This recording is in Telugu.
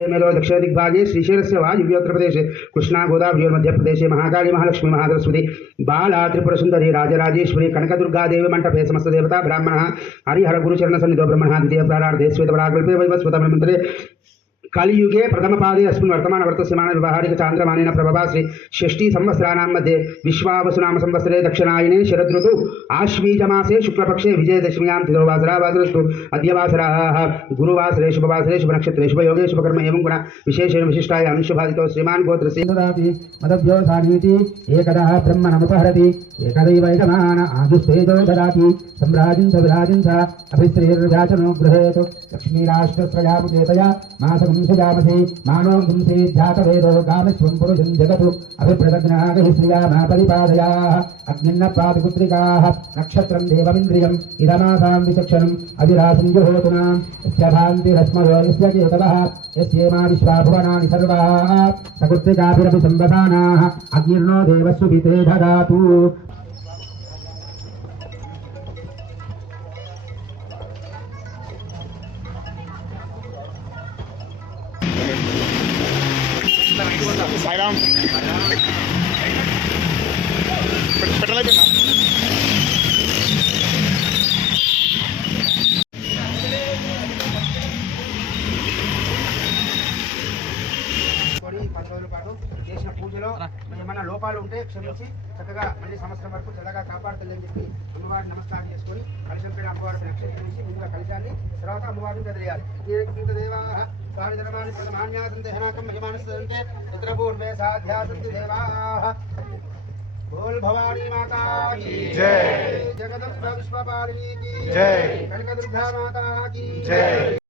मेलो दक्षिण दिग्भागे श्रीशैलस्य वायुव्योत्तर प्रदेशे कृष्णा गोदावरी मध्य प्रदेशे महाकाली महालक्ष्मी महासरस्वती बाला त्रिपुर सुंदरी राजराजेश्वरी कनकदुर्गा देवी मंडपे समस्त देवता ब्राह्मण हरिहर गुरुचरण सन्निधो ब्रह्मण द्वितीय प्रारार्धे श्वेतवराकल्पे वैवस्वत मंत्रे कलियुगे प्रथम पादे अस्मिन् वर्तमान वर्तस्यमान व्यवहारिक चांद्रमानेन प्रभवा श्री षष्ठी संवत्सराणां मध्ये विश्वावसुनाम संवत्सरे दक्षिणायने शरदृतु आश्वीजमासे शुक्लपक्षे विजयदशम्यां तिथौ वासरा वासरस्तु अद्य वासराः गुरुवासरे शुभवासरे शुभनक्षत्रे शुभयोगे शुभकर्म एवं गुण विशेषेण विशिष्टायां शुभादितो श्रीमान् गोत्रस्य ददाति मदभ्योऽसानीति एकदा ब्रह्मणमुपहरति एकदैव यजमान आजुस्तेजो ददाति सम्राजिं च विराजिं च अभिस्त्रीर्व्याचनो गृहेतु लक्ष्मीराष्ट्रस्रयामुचेतया मासकं सुजामसे मानो गुंसे ध्यातवेदो गामस्वं पुरुषं जगतु अभिप्रदग्नागहि श्रियामा परिपादयाः अग्निन्नपादिपुत्रिकाः नक्षत्रं देवमिन्द्रियम् इदमासां विचक्षणम् अविरासं जुहोतुनां यस्य भान्तिरस्मरो यस्य चेतवः यस्येमा विश्वा भुवनानि सर्वाः सपुत्रिकाभिरपि संवदानाः अग्निर्नो देवस्सुभिते ददातु। साईराम पेट्रोल అయిపోయిందా చేసిన పూజలో ఏమైనా లోపాలు ఉంటే క్షమించి చక్కగా మళ్ళీ సంవత్సరం వరకు చల్లగా కాపాడుతుందని చెప్పి అమ్మవారిని నమస్కారం చేసుకొని కలిసంపేట అమ్మవారిని నక్షత్రించి ముందుగా కలిశాన్ని తర్వాత అమ్మవారిని కదిలేయాలి దేవా स्वामी धर्मानि प्रथमान्यासन्ते हनाकं यजमानस्सन्ते तत्र पूर्वे साध्यासन्ति देवाः। बोल भवानी माता की जय, जगदम्ब विश्वपालिनी की जय, कनकदुर्गा माता की जय।